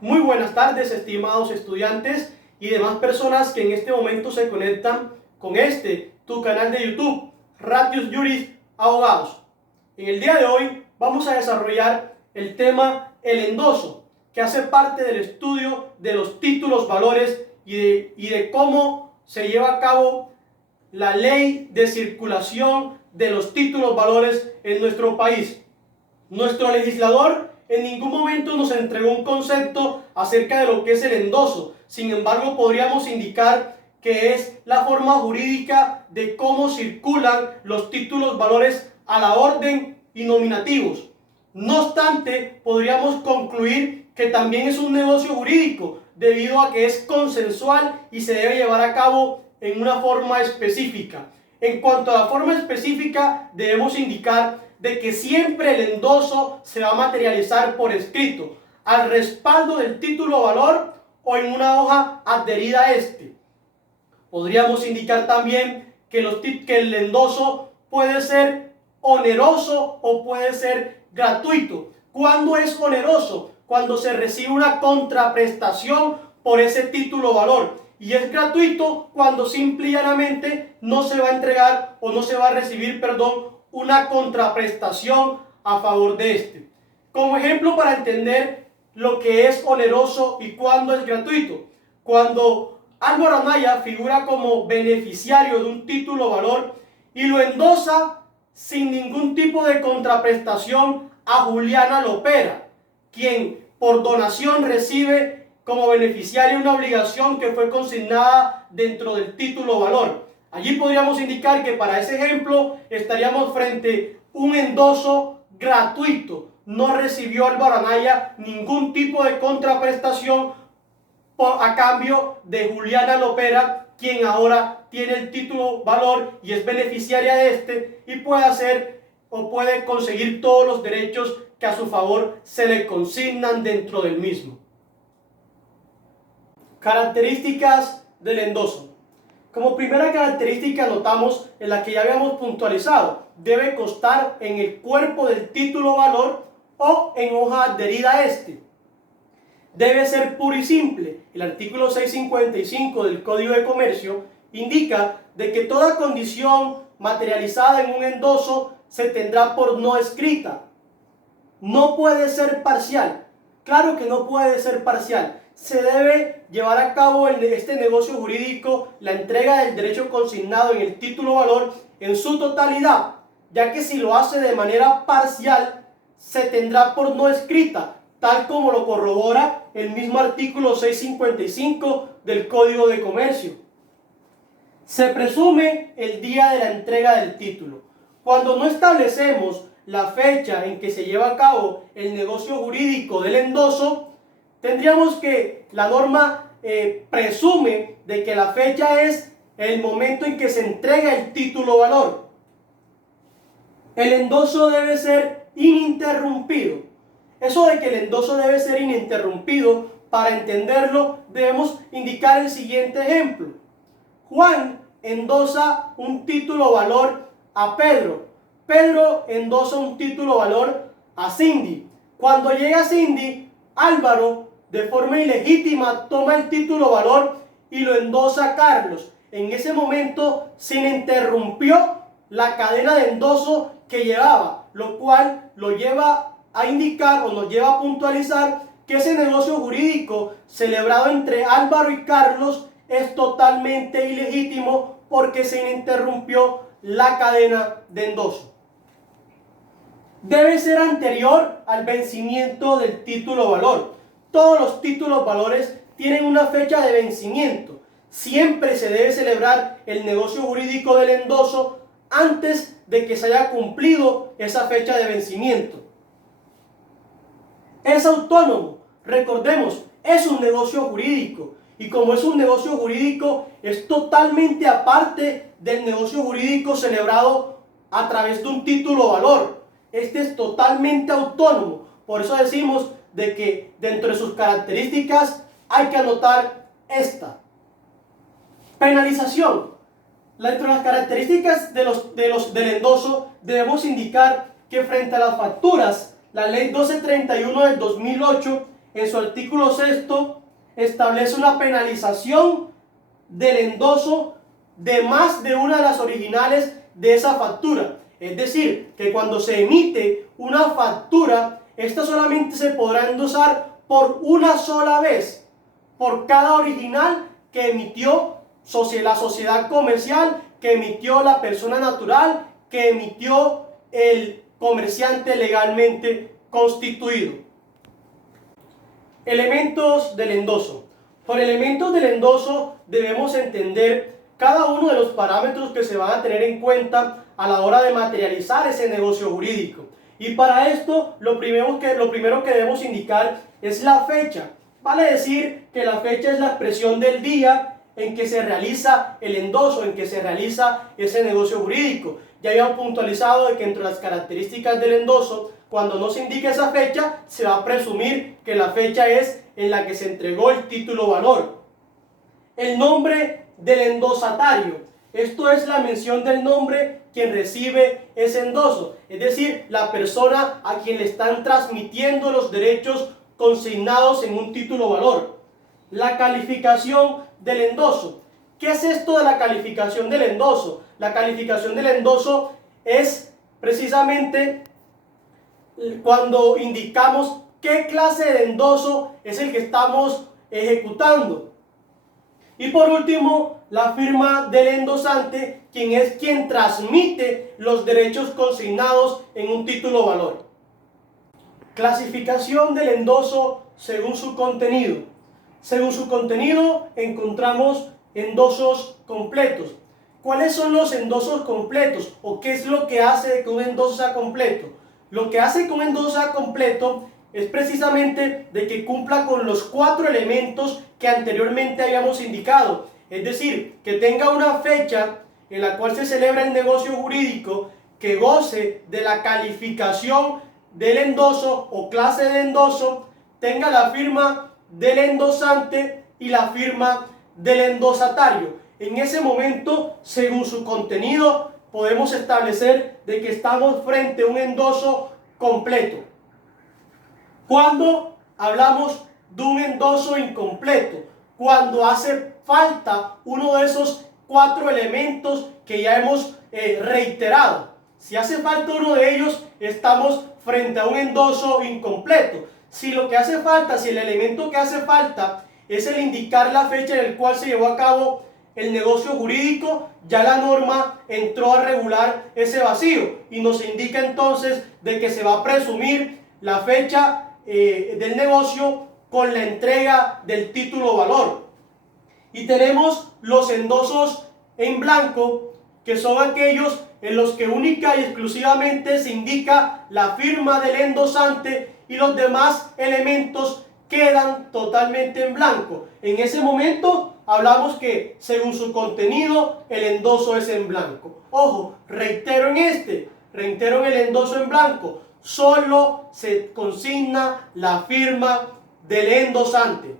Muy buenas tardes, estimados estudiantes y demás personas que en este momento se conectan con tu canal de YouTube, Ratius Juris Abogados. En el día de hoy vamos a desarrollar el tema el endoso, que hace parte del estudio de los títulos valores y de cómo se lleva a cabo la ley de circulación de los títulos valores en nuestro país. Nuestro legislador en ningún momento nos entregó un concepto acerca de lo que es el endoso. Sin embargo, podríamos indicar que es la forma jurídica de cómo circulan los títulos valores a la orden y nominativos. No obstante, podríamos concluir que también es un negocio jurídico, debido a que es consensual y se debe llevar a cabo en una forma específica. En cuanto a la forma específica, debemos indicar de que siempre el endoso se va a materializar por escrito, al respaldo del título valor o en una hoja adherida a este. Podríamos indicar también que el endoso puede ser oneroso o puede ser gratuito. ¿Cuándo es oneroso? Cuando se recibe una contraprestación por ese título valor. Y es gratuito cuando simple y llanamente no se va a entregar o no se va a recibir, una contraprestación a favor de este. Como ejemplo, para entender lo que es oneroso y cuándo es gratuito: cuando Álvaro Anaya figura como beneficiario de un título valor y lo endosa sin ningún tipo de contraprestación a Juliana Lopera, quien por donación recibe como beneficiario una obligación que fue consignada dentro del título valor. Allí podríamos indicar que para ese ejemplo estaríamos frente a un endoso gratuito. No recibió Álvaro Anaya ningún tipo de contraprestación a cambio de Juliana Lopera, quien ahora tiene el título valor y es beneficiaria de este y puede hacer o puede conseguir todos los derechos que a su favor se le consignan dentro del mismo. Características del endoso. Como primera característica notamos en la que ya habíamos puntualizado: debe constar en el cuerpo del título valor o en hoja adherida a este. Debe ser puro y simple. El artículo 655 del Código de Comercio indica de que toda condición materializada en un endoso se tendrá por no escrita. No puede ser parcial. Claro que no puede ser parcial. Se debe llevar a cabo este negocio jurídico, la entrega del derecho consignado en el título valor en su totalidad, ya que si lo hace de manera parcial, se tendrá por no escrita, tal como lo corrobora el mismo artículo 655 del Código de Comercio. Se presume el día de la entrega del título. Cuando no establecemos la fecha en que se lleva a cabo el negocio jurídico del endoso, tendríamos que la norma presume de que la fecha es el momento en que se entrega el título valor. El endoso debe ser ininterrumpido. Eso de que el endoso debe ser ininterrumpido, para entenderlo debemos indicar el siguiente ejemplo. Juan endosa un título valor a Pedro. Pedro endosa un título valor a Cindy. Cuando llega Cindy, Álvaro de forma ilegítima toma el título valor y lo endosa a Carlos. En ese momento se interrumpió la cadena de endoso que llevaba, lo cual lo lleva a indicar o nos lleva a puntualizar que ese negocio jurídico celebrado entre Álvaro y Carlos es totalmente ilegítimo porque se interrumpió la cadena de endoso. Debe ser anterior al vencimiento del título valor. Todos los títulos valores tienen una fecha de vencimiento. Siempre se debe celebrar el negocio jurídico del endoso antes de que se haya cumplido esa fecha de vencimiento. Es autónomo. Recordemos, es un negocio jurídico. Y como es un negocio jurídico, es totalmente aparte del negocio jurídico celebrado a través de un título valor. Este es totalmente autónomo. Por eso decimos de que dentro de sus características hay que anotar esta. Penalización. Dentro de las características del endoso debemos indicar que frente a las facturas, la ley 1231 del 2008 en su artículo 6, establece una penalización del endoso de más de una de las originales de esa factura. Es decir, que cuando se emite una factura, esta solamente se podrá endosar por una sola vez, por cada original que emitió la sociedad comercial, que emitió la persona natural, que emitió el comerciante legalmente constituido. Elementos del endoso. Por elementos del endoso debemos entender cada uno de los parámetros que se van a tener en cuenta a la hora de materializar ese negocio jurídico. Y para esto lo primero que debemos indicar es la fecha. Vale decir que la fecha es la expresión del día en que se realiza el endoso, en que se realiza ese negocio jurídico. Ya habíamos puntualizado de que entre las características del endoso, cuando no se indica esa fecha, se va a presumir que la fecha es en la que se entregó el título valor. El nombre del endosatario. Esto es la mención del nombre quien recibe ese endoso, es decir, la persona a quien le están transmitiendo los derechos consignados en un título valor. La calificación del endoso. ¿Qué es esto de la calificación del endoso? La calificación del endoso es precisamente cuando indicamos qué clase de endoso es el que estamos ejecutando. Y por último, la firma del endosante, quien es quien transmite los derechos consignados en un título valor. Clasificación del endoso según su contenido. Según su contenido encontramos endosos completos. ¿Cuáles son los endosos completos? ¿O qué es lo que hace que un endoso sea completo? Lo que hace que un endoso sea completo es precisamente de que cumpla con los 4 elementos que anteriormente habíamos indicado. Es decir, que tenga una fecha en la cual se celebra el negocio jurídico, que goce de la calificación del endoso o clase de endoso, tenga la firma del endosante y la firma del endosatario. En ese momento, según su contenido, podemos establecer de que estamos frente a un endoso completo. Cuando hablamos de un endoso incompleto, cuando hace falta uno de esos 4 elementos que ya hemos reiterado. Si hace falta uno de ellos, estamos frente a un endoso incompleto. Si lo que hace falta, si el elemento que hace falta es el indicar la fecha en la cual se llevó a cabo el negocio jurídico, ya la norma entró a regular ese vacío y nos indica entonces de que se va a presumir la fecha del negocio con la entrega del título valor. Y tenemos los endosos en blanco, que son aquellos en los que única y exclusivamente se indica la firma del endosante y los demás elementos quedan totalmente en blanco. En ese momento hablamos que según su contenido el endoso es en blanco. Ojo, reitero en el endoso en blanco. Solo se consigna la firma del endosante.